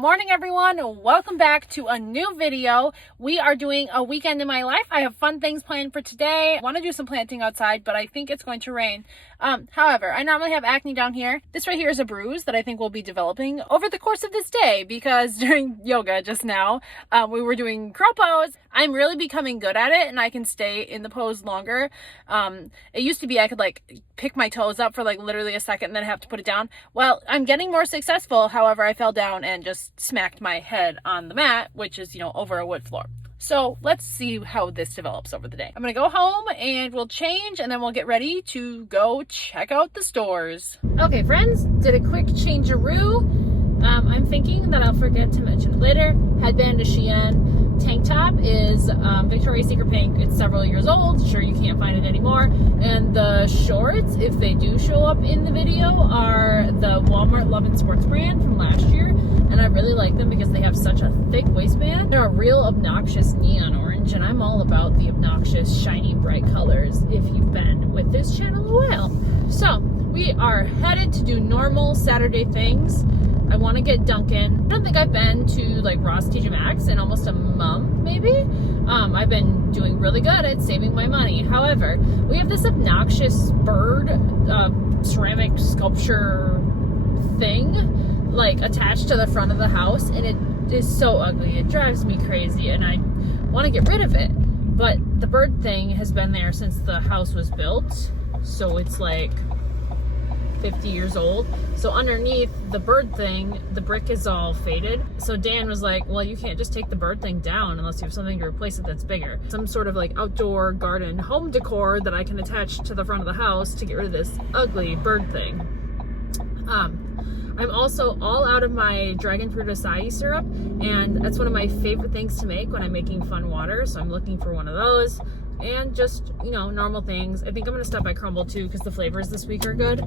morning, everyone. Welcome back to a new video. We are doing a weekend in my life. I have fun things planned for today. I want to do some planting outside, but I think it's going to rain. However, I normally have acne down here. This right here is a bruise that I think will be developing over the course of this day because during yoga just now, we were doing crow pose. I'm really becoming good at it and I can stay in the pose longer. It used to be I could like pick my toes up for like literally a second and then have to put it down. Well, I'm getting more successful. However, I fell down and just smacked my head on the mat, which is, over a wood floor. So let's see how this develops over the day. I'm gonna go home and we'll change and then we'll get ready to go check out the stores. Okay, friends, did a quick change-a-roo. I'm thinking that I'll forget to mention it later. Headband is Shein. Tank top is Victoria's Secret Pink. It's several years old. Sure, you can't find it anymore. And the shorts, if they do show up in the video, are the Walmart Love and Sports brand from last year. And I really like them because they have such a thick waistband. They're a real obnoxious neon orange, and I'm all about the obnoxious, shiny, bright colors if you've been with this channel a while. So, we are headed to do normal Saturday things. I want to get Dunkin'. I don't think I've been to like Ross TJ Maxx in almost a month, maybe. I've been doing really good at saving my money. However, we have this obnoxious bird ceramic sculpture thing like attached to the front of the house, and it is so ugly. It drives me crazy and I want to get rid of it. But the bird thing has been there since the house was built, so it's like 50 years old. So underneath the bird thing, the brick is all faded. So Dan was like, well, you can't just take the bird thing down unless you have something to replace it that's bigger. Some sort of like outdoor garden home decor that I can attach to the front of the house to get rid of this ugly bird thing. I'm also all out of my dragon fruit acai syrup, and that's one of my favorite things to make when I'm making fun water. So I'm looking for one of those. And just, normal things. I think I'm going to stop by Crumble too because the flavors this week are good.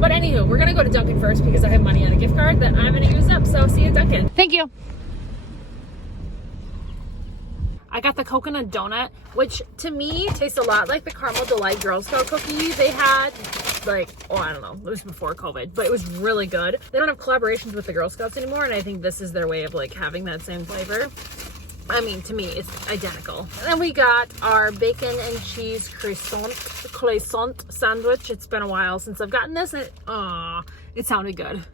But anywho, we're going to go to Dunkin' first because I have money on a gift card that I'm going to use up. So see you at Dunkin'. Thank you. I got the coconut donut, which to me tastes a lot like the Caramel Delight Girl Scout cookie they had. Like, I don't know, it was before COVID, but it was really good. They don't have collaborations with the Girl Scouts anymore, and I think this is their way of like having that same flavor. I mean, to me, it's identical. And then we got our bacon and cheese croissant sandwich. It's been a while since I've gotten this, and it sounded good.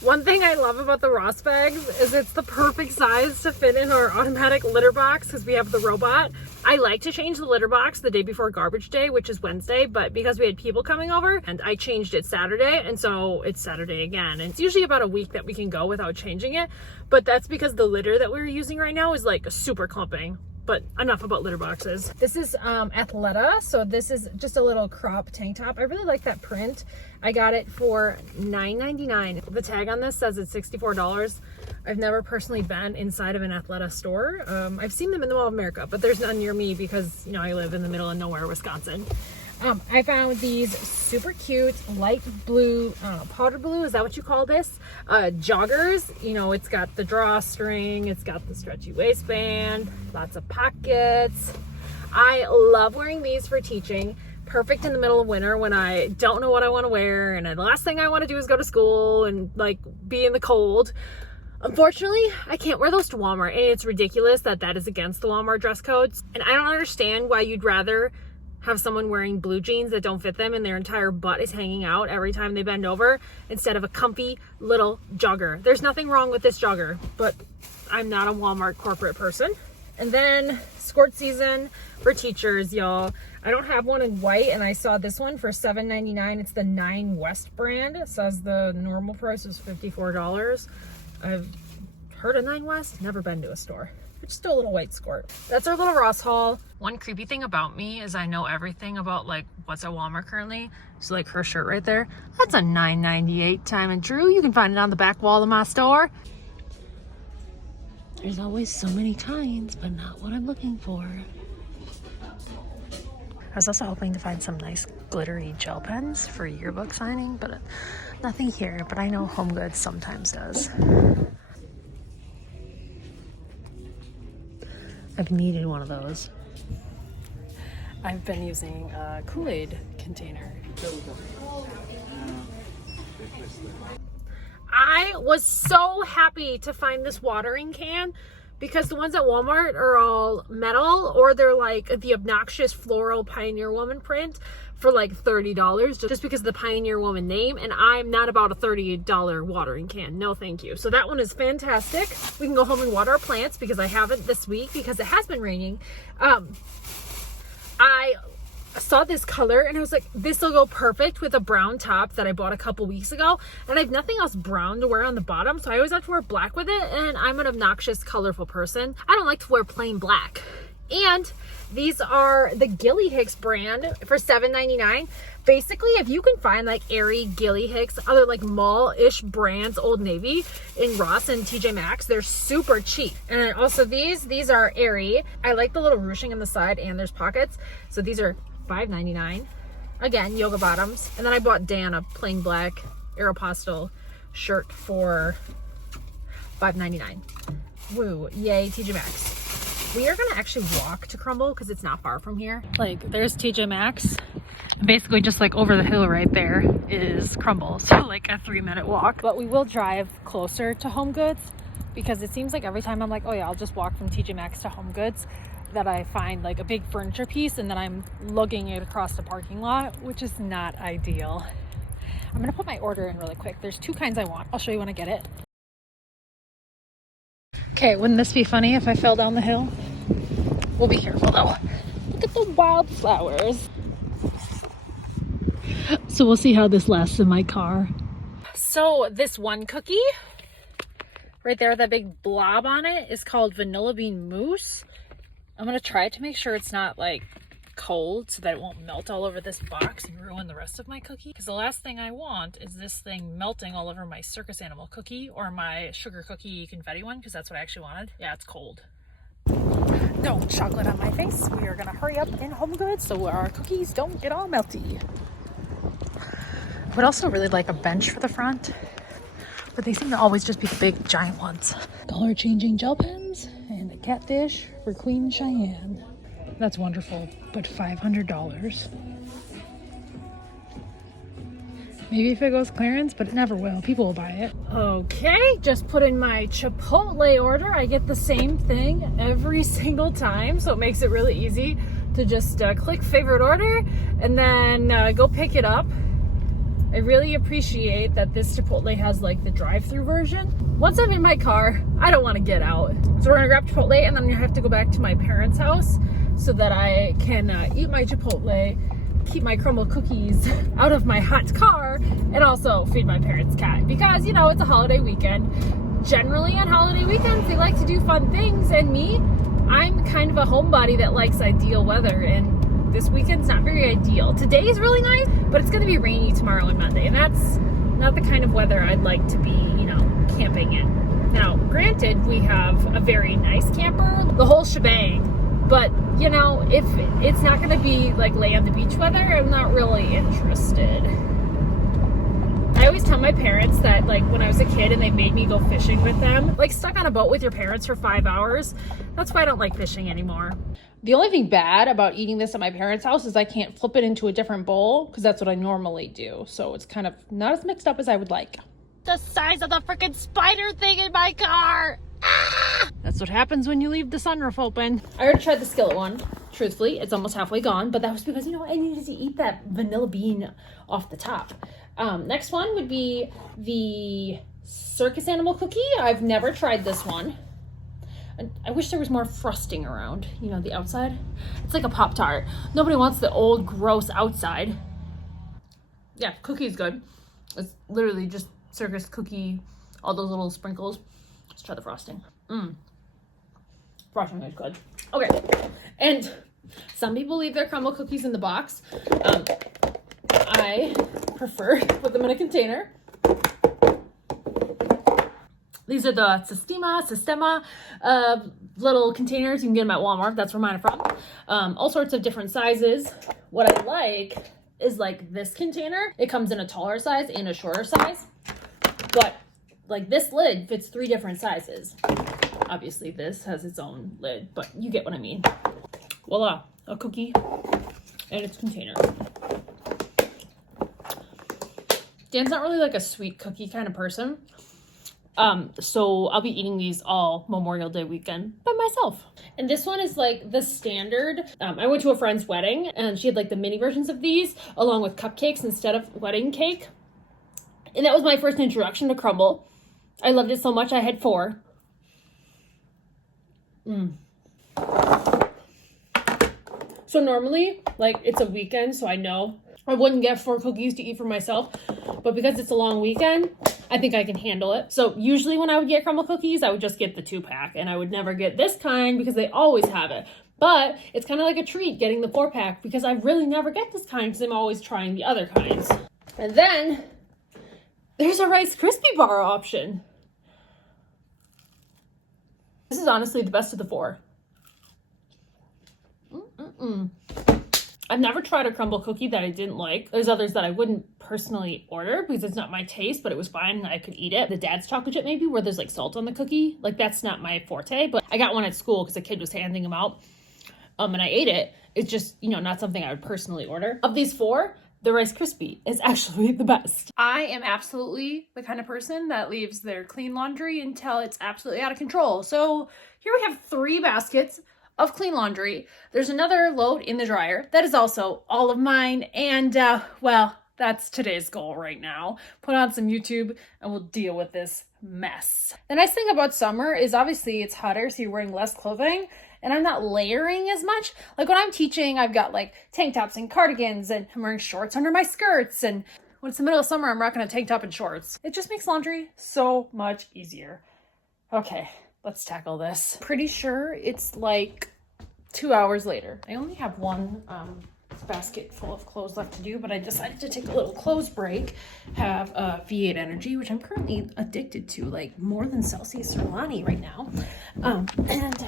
One thing I love about the Ross bags is it's the perfect size to fit in our automatic litter box because we have the robot. I like to change the litter box the day before garbage day, which is Wednesday, but because we had people coming over and I changed it Saturday, and so it's Saturday again. And it's usually about a week that we can go without changing it, but that's because the litter that we're using right now is like super clumping. But enough about litter boxes. This is Athleta, so this is just a little crop tank top. I really like that print. I got it for $9.99. The tag on this says it's $64. I've never personally been inside of an Athleta store. I've seen them in the Mall of America, but there's none near me because, I live in the middle of nowhere, Wisconsin. I found these super cute light blue, powder blue, is that what you call this? Joggers. It's got the drawstring, it's got the stretchy waistband, lots of pockets. I love wearing these for teaching. Perfect in the middle of winter when I don't know what I want to wear and the last thing I want to do is go to school and like be in the cold. Unfortunately, I can't wear those to Walmart, and it's ridiculous that is against the Walmart dress codes. And I don't understand why you'd rather have someone wearing blue jeans that don't fit them and their entire butt is hanging out every time they bend over instead of a comfy little jogger. There's nothing wrong with this jogger, but I'm not a Walmart corporate person. And then skirt season for teachers, y'all. I don't have one in white, and I saw this one for $7.99. It's the 9 West brand. It says the normal price is $54. I've heard of 9 West, never been to a store. Just a little white skirt. That's our little Ross haul. One creepy thing about me is I know everything about like what's at Walmart currently. So like her shirt right there, that's a $9.98 Time and True. You can find it on the back wall of my store. There's always so many tines, but not what I'm looking for. I was also hoping to find some nice glittery gel pens for yearbook signing, but nothing here. But I know Home Goods sometimes does. I've needed one of those. I've been using a Kool-Aid container. I was so happy to find this watering can because the ones at Walmart are all metal, or they're like the obnoxious floral Pioneer Woman print for like $30 just because of the Pioneer Woman name, and I'm not about a $30 watering can. No thank you. So that one is fantastic. We can go home and water our plants because I haven't this week because it has been raining. I saw this color and I was like, this will go perfect with a brown top that I bought a couple weeks ago, and I have nothing else brown to wear on the bottom, so I always have to wear black with it, and I'm an obnoxious colorful person. I don't like to wear plain black. And these are the Gilly Hicks brand for $7.99. Basically, if you can find like Aerie, Gilly Hicks, other like mall-ish brands, Old Navy in Ross and TJ Maxx, they're super cheap. And also these are Aerie. I like the little ruching on the side, and there's pockets, so these are $5.99. Again, yoga bottoms. And then I bought Dan a plain black Aeropostale shirt for $5.99. Woo, yay TJ Maxx. We are gonna actually walk to Crumble because it's not far from here. Like, there's TJ Maxx. Basically just like over the hill right there is Crumble, so like a 3-minute walk. But we will drive closer to Home Goods because it seems like every time I'm like, oh yeah, I'll just walk from TJ Maxx to Home Goods, that I find like a big furniture piece and then I'm lugging it across the parking lot, which is not ideal. I'm gonna put my order in really quick. There's 2 kinds I want. I'll show you when I get it. Okay, wouldn't this be funny if I fell down the hill? We'll be careful though. Look at the wildflowers. So we'll see how this lasts in my car. So this one cookie right there, that big blob on it, is called Vanilla Bean Mousse. I'm gonna try to make sure it's not like cold so that it won't melt all over this box and ruin the rest of my cookie, because the last thing I want is this thing melting all over my circus animal cookie or my sugar cookie confetti one, because that's what I actually wanted. Yeah, it's cold. No chocolate on my face. We are gonna hurry up in Home Goods so our cookies don't get all melty. I would also really like a bench for the front, but they seem to always just be the big giant ones. Color changing gel pens and a cat dish for Queen Cheyenne. That's wonderful, but $500. Maybe if it goes clearance, but it never will. People will buy it. Okay, just put in my Chipotle order. I get the same thing every single time, so it makes it really easy to just click favorite order and then go pick it up. I really appreciate that this Chipotle has like the drive-through version. Once I'm in my car, I don't want to get out. So we're gonna grab Chipotle and then I'm gonna have to go back to my parents' house so that I can eat my Chipotle, keep my crumble cookies out of my hot car, and also feed my parents' cat. Because, you know, it's a holiday weekend. Generally on holiday weekends, they like to do fun things, and me, I'm kind of a homebody that likes ideal weather, and this weekend's not very ideal. Today is really nice, but it's gonna be rainy tomorrow and Monday, and that's not the kind of weather I'd like to be, you know, camping in. Now, granted, we have a very nice camper, the whole shebang, but, you know, if it's not gonna be like lay on the beach weather, I'm not really interested. I always tell my parents that, like, when I was a kid and they made me go fishing with them, like stuck on a boat with your parents for 5 hours, that's why I don't like fishing anymore. The only thing bad about eating this at my parents' house is I can't flip it into a different bowl because that's what I normally do. So it's kind of not as mixed up as I would like. The size of the freaking spider thing in my car. Ah! That's what happens when you leave the sunroof open. I already tried the skillet one. Truthfully, it's almost halfway gone, but that was because, you know, I needed to eat that vanilla bean off the top. Next one would be the circus animal cookie. I've never tried this one. I wish there was more frosting around, you know, the outside. It's like a Pop-Tart. Nobody wants the old, gross outside. Yeah, cookie's good. It's literally just circus cookie, all those little sprinkles. Let's try the frosting. Frosting is good. Okay, and some people leave their crumble cookies in the box. I prefer to put them in a container. These are the Sistema little containers. You can get them at Walmart. That's where mine are from. All sorts of different sizes. What I like is like this container. It comes in a taller size and a shorter size. But like this lid fits 3 different sizes. Obviously this has its own lid, but you get what I mean. Voila, a cookie and its container. Dan's not really like a sweet cookie kind of person. So I'll be eating these all Memorial Day weekend by myself. And this one is like the standard. I went to a friend's wedding and she had like the mini versions of these along with cupcakes instead of wedding cake. And that was my first introduction to crumble. I loved it so much I had 4. So normally, like, it's a weekend, so I know I wouldn't get 4 cookies to eat for myself. But because it's a long weekend, I think I can handle it. So usually when I would get crumble cookies, I would just get the 2-pack. And I would never get this kind because they always have it. But it's kind of like a treat getting the 4-pack because I really never get this kind because I'm always trying the other kinds. And then there's a Rice Krispie bar option. This is honestly the best of the 4. I've never tried a crumble cookie that I didn't like. There's others that I wouldn't personally order because it's not my taste, but it was fine and I could eat it. The dad's chocolate chip maybe, where there's like salt on the cookie. Like, that's not my forte, but I got one at school because a kid was handing them out. And I ate it. It's just, you know, not something I would personally order. Of these 4, the Rice Krispie is actually the best. I am absolutely the kind of person that leaves their clean laundry until it's absolutely out of control. So here we have 3 baskets of clean laundry. There's another load in the dryer that is also all of mine. And well, that's today's goal right now. Put on some YouTube and we'll deal with this mess. The nice thing about summer is obviously it's hotter, so you're wearing less clothing. And I'm not layering as much. Like when I'm teaching, I've got like tank tops and cardigans and I'm wearing shorts under my skirts. And when it's the middle of summer, I'm rocking a tank top and shorts. It just makes laundry so much easier. Okay, let's tackle this. Pretty sure it's like 2 hours later. I only have one basket full of clothes left to do, but I decided to take a little clothes break, have V8 Energy, which I'm currently addicted to, like more than Celsius or Lonnie right now. And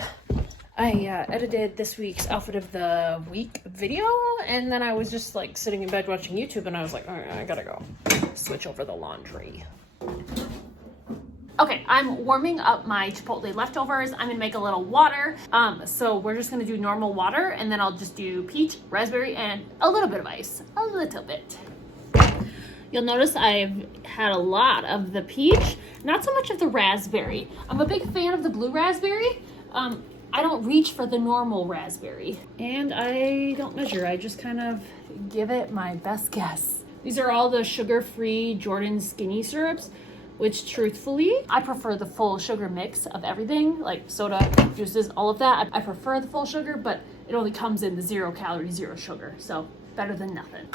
I edited this week's outfit of the week video, and then I was just like sitting in bed watching YouTube, and I was like, all right, I gotta go switch over the laundry. Okay, I'm warming up my Chipotle leftovers. I'm gonna make a little water. So we're just gonna do normal water, and then I'll just do peach, raspberry, and a little bit of ice. A little bit. You'll notice I've had a lot of the peach, not so much of the raspberry. I'm a big fan of the blue raspberry. I don't reach for the normal raspberry. And I don't measure, I just kind of give it my best guess. These are all the sugar-free Jordan skinny syrups, which truthfully, I prefer the full sugar mix of everything, like soda, juices, all of that. I prefer the full sugar, but it only comes in the 0 calorie, 0 sugar. So better than nothing.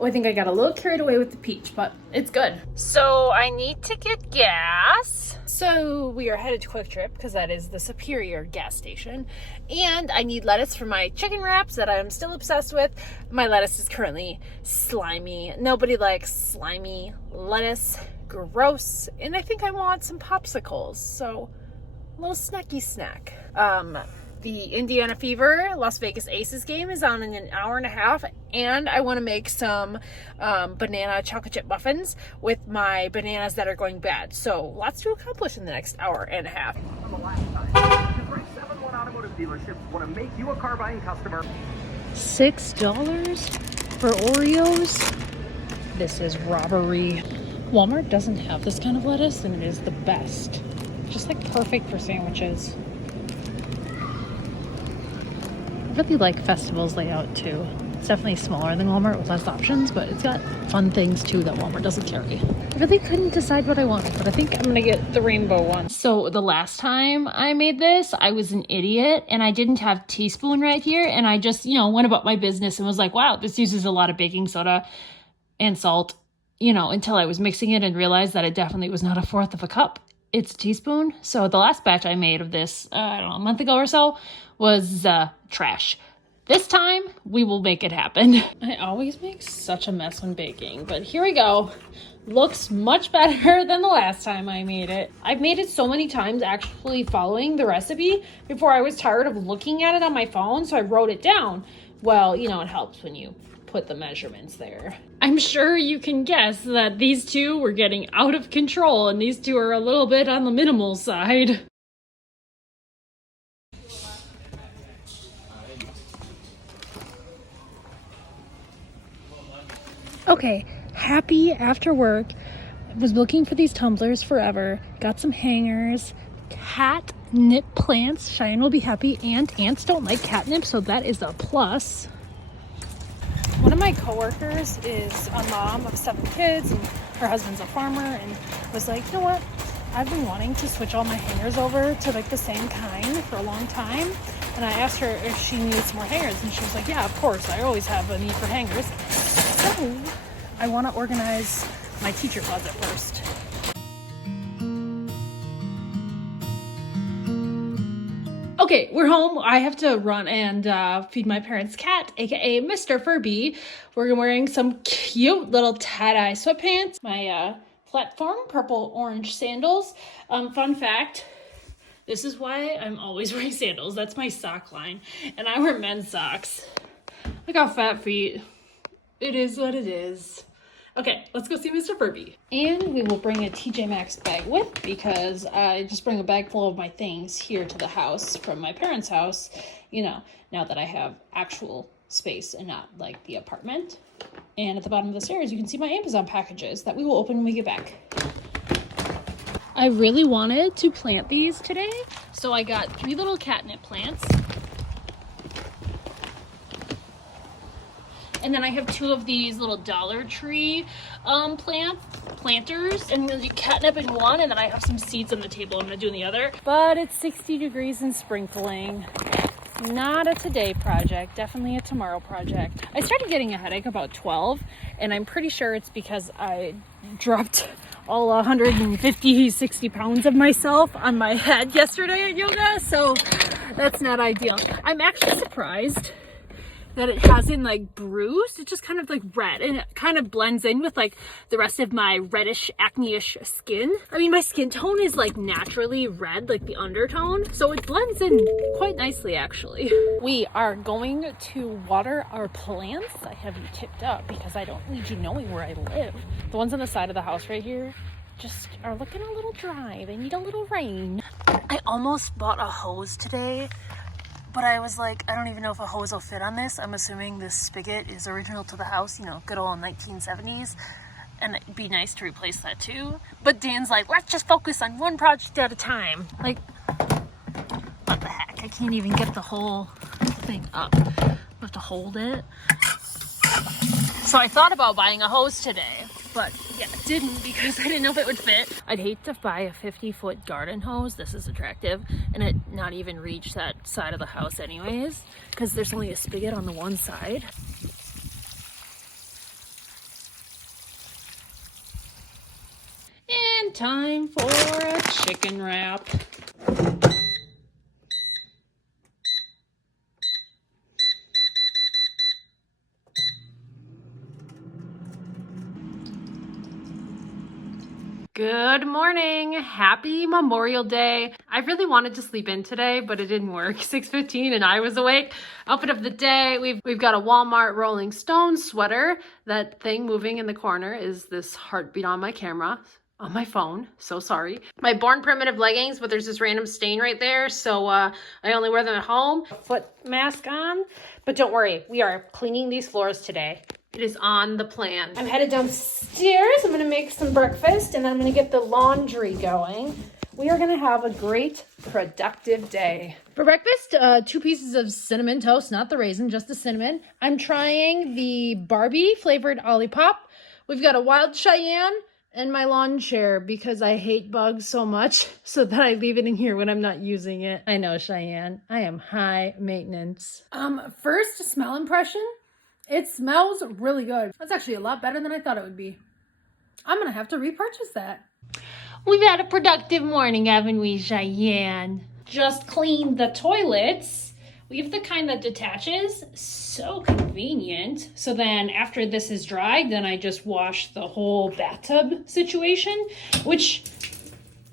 I think I got a little carried away with the peach, but it's good. So I need to get gas. So we are headed to Quick Trip because that is the superior gas station. And I need lettuce for my chicken wraps that I'm still obsessed with. My lettuce is currently slimy. Nobody likes slimy lettuce. Gross. And I think I want some popsicles. So a little snacky snack. The Indiana Fever Las Vegas Aces game is on in an hour and a half, and I want to make some banana chocolate chip muffins with my bananas that are going bad. So lots to accomplish in the next hour and a half. On the last time, because 71 automotive dealerships want to make you a car buying customer. $6 for Oreos? This is robbery. Walmart doesn't have this kind of lettuce, and it is the best. Just like perfect for sandwiches. I really like Festival's layout too. It's definitely smaller than Walmart with less options, but it's got fun things too that Walmart doesn't carry. I really couldn't decide what I wanted, but I think I'm gonna get the rainbow one. So the last time I made this, I was an idiot and I didn't have teaspoon right here, and I just, went about my business and was like, wow, this uses a lot of baking soda and salt, until I was mixing it and realized that it definitely was not 1/4 of a cup. It's a teaspoon. So the last batch I made of this, I don't know, a month ago or so, was trash. This time, we will make it happen. I always make such a mess when baking, but here we go. looks much better than the last time I made it. I've made it so many times actually following the recipe before I was tired of looking at it on my phone, so I wrote it down. Well, you know, it helps when you put the measurements there. I'm sure you can guess that these two were getting out of control, and these two are a little bit on the minimal side. Okay, happy after work. Was looking for these tumblers forever. Got some hangers, catnip plants. Cheyenne will be happy, and ants don't like catnip, so that is a plus. One of my coworkers is a mom of 7 kids, and her husband's a farmer, and was like, you know what? I've been wanting to switch all my hangers over to like the same kind for a long time. And I asked her if she needs more hangers, and she was like, yeah, of course. I always have a need for hangers. So I want to organize my teacher closet first. Okay, we're home. I have to run and feed my parents' cat, aka Mr. Furby. We're wearing some cute little tie-dye sweatpants, my platform purple orange sandals. Fun fact, this is why I'm always wearing sandals. That's my sock line, and I wear men's socks. I got fat feet. It is what it is. Okay, let's go see Mr. Furby. And we will bring a TJ Maxx bag with, because I just bring a bag full of my things here to the house from my parents' house, you know, now that I have actual space and not like the apartment. And at the bottom of the stairs, you can see my Amazon packages that we will open when we get back. I really wanted to plant these today, so I got 3 little catnip plants. And then I have 2 of these little Dollar Tree planters, and I'm gonna do catnip in one, and then I have some seeds on the table I'm gonna do in the other. But it's 60 degrees and sprinkling. Not a today project, definitely a tomorrow project. I started getting a headache about 12, and I'm pretty sure it's because I dropped all 150, 60 pounds of myself on my head yesterday at yoga, so that's not ideal. I'm actually surprised that it hasn't like bruised. It's just kind of like red, and it kind of blends in with like the rest of my reddish acne-ish skin. I mean, my skin tone is like naturally red, like the undertone, so it blends in quite nicely actually. We are going to water our plants. I have you tipped up because I don't need you knowing where I live. The ones on the side of the house right here just are looking a little dry. They need a little rain. I almost bought a hose today, but I was like, I don't even know if a hose will fit on this. I'm assuming this spigot is original to the house, you know, good old 1970s. And it'd be nice to replace that too. But Dan's like, let's just focus on one project at a time. Like, what the heck? I can't even get the whole thing up. I have to hold it. So I thought about buying a hose today, but yeah, didn't, because I didn't know if it would fit. I'd hate to buy a 50-foot garden hose. This is attractive, and it not even reach that side of the house anyways, because there's only a spigot on the one side. And time for a chicken wrap. Good morning. Happy Memorial Day. I really wanted to sleep in today, but it didn't work. 6:15 and I was awake. Outfit of the day. We've got a Walmart Rolling Stone sweater. That thing moving in the corner is this heartbeat on my camera. On my phone, so sorry. My Born Primitive leggings, but there's this random stain right there, so I only wear them at home. Foot mask on, but don't worry, we are cleaning these floors today. It is on the plan. I'm headed downstairs. I'm gonna make some breakfast, and then I'm gonna get the laundry going. We are gonna have a great, productive day. For breakfast, 2 pieces of cinnamon toast, not the raisin, just the cinnamon. I'm trying the Barbie flavored Olipop. We've got a wild Cheyenne and my lawn chair, because I hate bugs so much, so that I leave it in here when I'm not using it. I know, Cheyenne, I am high maintenance. First smell impression, it smells really good. That's actually a lot better than I thought it would be. I'm gonna have to repurchase that. We've had a productive morning, haven't we, Cheyenne? Just cleaned the toilets. We have the kind that detaches. So convenient. So then after this is dried, then I just wash the whole bathtub situation, which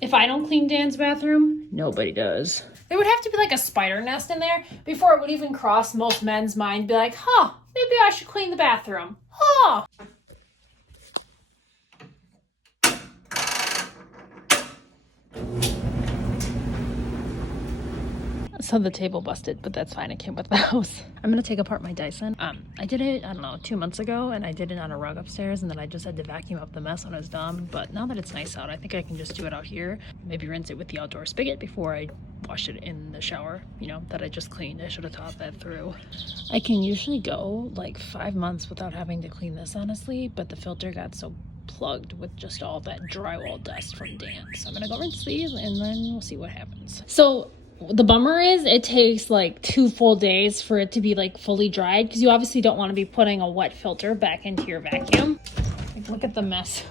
if I don't clean Dan's bathroom, nobody does. There would have to be like a spider nest in there before it would even cross most men's mind. Be like, huh, maybe I should clean the bathroom. Huh. So the table busted, but that's fine. It came with the house. I'm gonna take apart my Dyson. I did it, I don't know, 2 months ago, and I did it on a rug upstairs, and then I just had to vacuum up the mess when I was done. But now that it's nice out, I think I can just do it out here. Maybe rinse it with the outdoor spigot before I wash it in the shower, you know, that I just cleaned. I should have thought that through. I can usually go like 5 months without having to clean this, honestly, but the filter got so plugged with just all that drywall dust from Dan. So I'm gonna go rinse these, and then we'll see what happens. So the bummer is it takes like 2 full days for it to be like fully dried, because you obviously don't want to be putting a wet filter back into your vacuum. Like, look at the mess.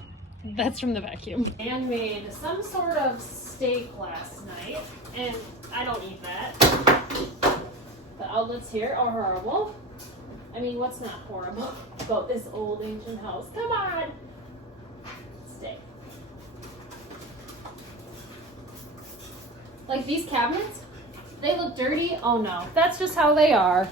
That's from the vacuum. Dan made some sort of steak last night, and I don't eat that. The outlets here are horrible. I mean, what's not horrible about this old ancient house? Come on! Steak. Like these cabinets, they look dirty. Oh no, that's just how they are.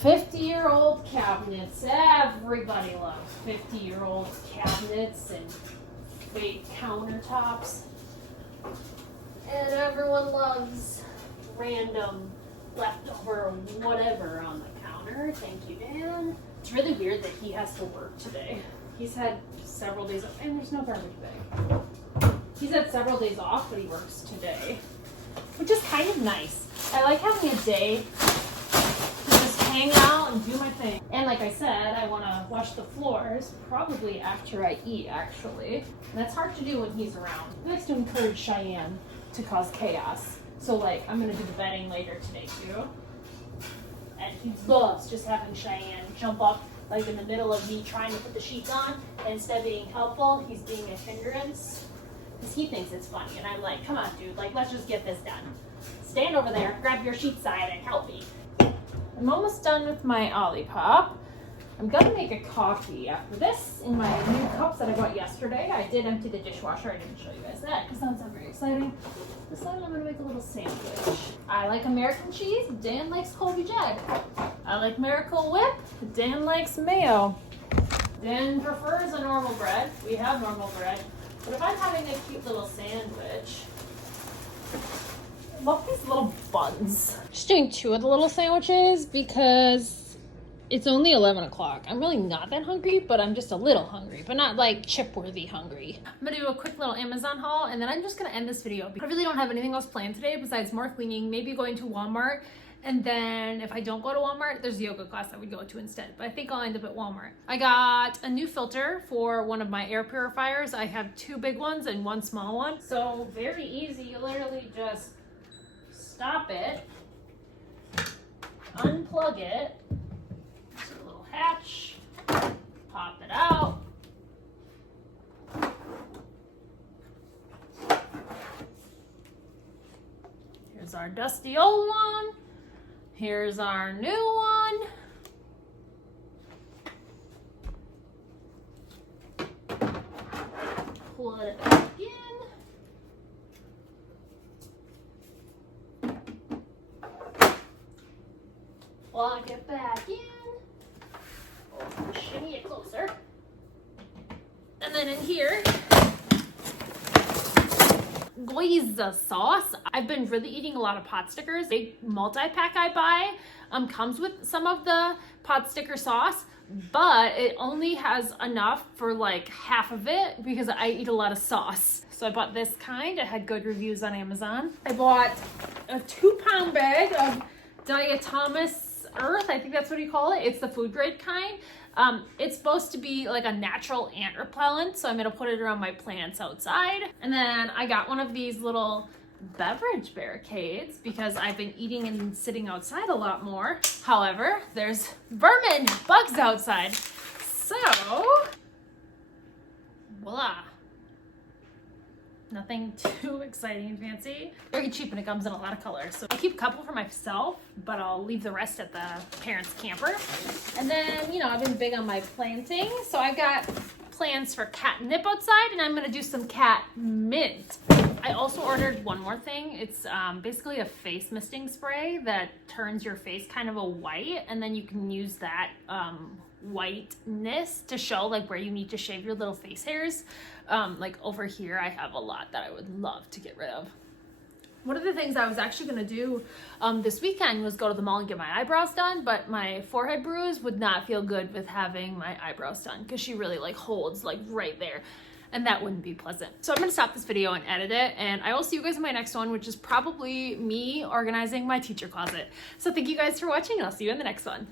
50-year-old cabinets. Everybody loves 50-year-old cabinets and fake countertops. And everyone loves random leftover whatever on the counter. Thank you, Dan. It's really weird that he has to work today. He's had several days off, and there's no garbage bag. He's had several days off, but he works today, which is kind of nice. I like having a day to just hang out and do my thing. And like I said, I want to wash the floors probably after I eat, actually. And that's hard to do when he's around. He likes to encourage Cheyenne to cause chaos. So like, I'm going to do the bedding later today too. And he loves just having Cheyenne jump up like in the middle of me trying to put the sheets on. And instead of being helpful, he's being a hindrance. Because he thinks it's funny, and I'm like, come on, dude, like, let's just get this done. Stand over there, grab your sheet side, and help me. I'm almost done with my Olipop. I'm gonna make a coffee after this in my new cups that I got yesterday. I did empty the dishwasher. I didn't show you guys that, because that's not very exciting. This time I'm gonna make a little sandwich. I like American cheese. Dan likes Colby Jack. I like Miracle Whip. Dan likes mayo. Dan prefers a normal bread. We have normal bread. But if I'm having a cute little sandwich, I love these little buns. Just doing 2 of the little sandwiches because it's only 11 o'clock. I'm really not that hungry, but I'm just a little hungry, but not like chip-worthy hungry. I'm gonna do a quick little Amazon haul, and then I'm just gonna end this video. I really don't have anything else planned today besides more cleaning, maybe going to Walmart. And then if I don't go to Walmart, there's a yoga class I would go to instead. But I think I'll end up at Walmart. I got a new filter for one of my air purifiers. I have 2 big ones and 1 small one. So very easy. You literally just stop it, unplug it, there's a little hatch, pop it out. Here's our dusty old one. Here's our new one. Put it back in. Plug it back in. Oh, shimmy it closer. And then in here, Goiza sauce. I've been really eating a lot of pot stickers. Big multi-pack I buy comes with some of the pot sticker sauce, but it only has enough for like half of it because I eat a lot of sauce. So I bought this kind. It had good reviews on Amazon. I bought a 2-pound bag of Diatomaceous Earth. I think that's what you call it. It's the food grade kind. It's supposed to be like a natural ant repellent, so I'm gonna put it around my plants outside. And then I got one of these little beverage barricades because I've been eating and sitting outside a lot more. However, there's vermin, bugs outside. So, voila. Nothing too exciting and fancy. Very cheap, and it comes in a lot of colors. So I keep a couple for myself, but I'll leave the rest at the parents' camper. And then, you know, I've been big on my planting. So I got plans for catnip outside, and I'm gonna do some cat mint. I also ordered one more thing. It's basically a face misting spray that turns your face kind of a white, and then you can use that whiteness to show like where you need to shave your little face hairs. Like over here, I have a lot that I would love to get rid of. One of the things I was actually gonna do this weekend was go to the mall and get my eyebrows done, but my forehead bruise would not feel good with having my eyebrows done because she really like holds like right there, and that wouldn't be pleasant. So I'm gonna stop this video and edit it, and I will see you guys in my next one, which is probably me organizing my teacher closet. So thank you guys for watching, and I'll see you in the next one.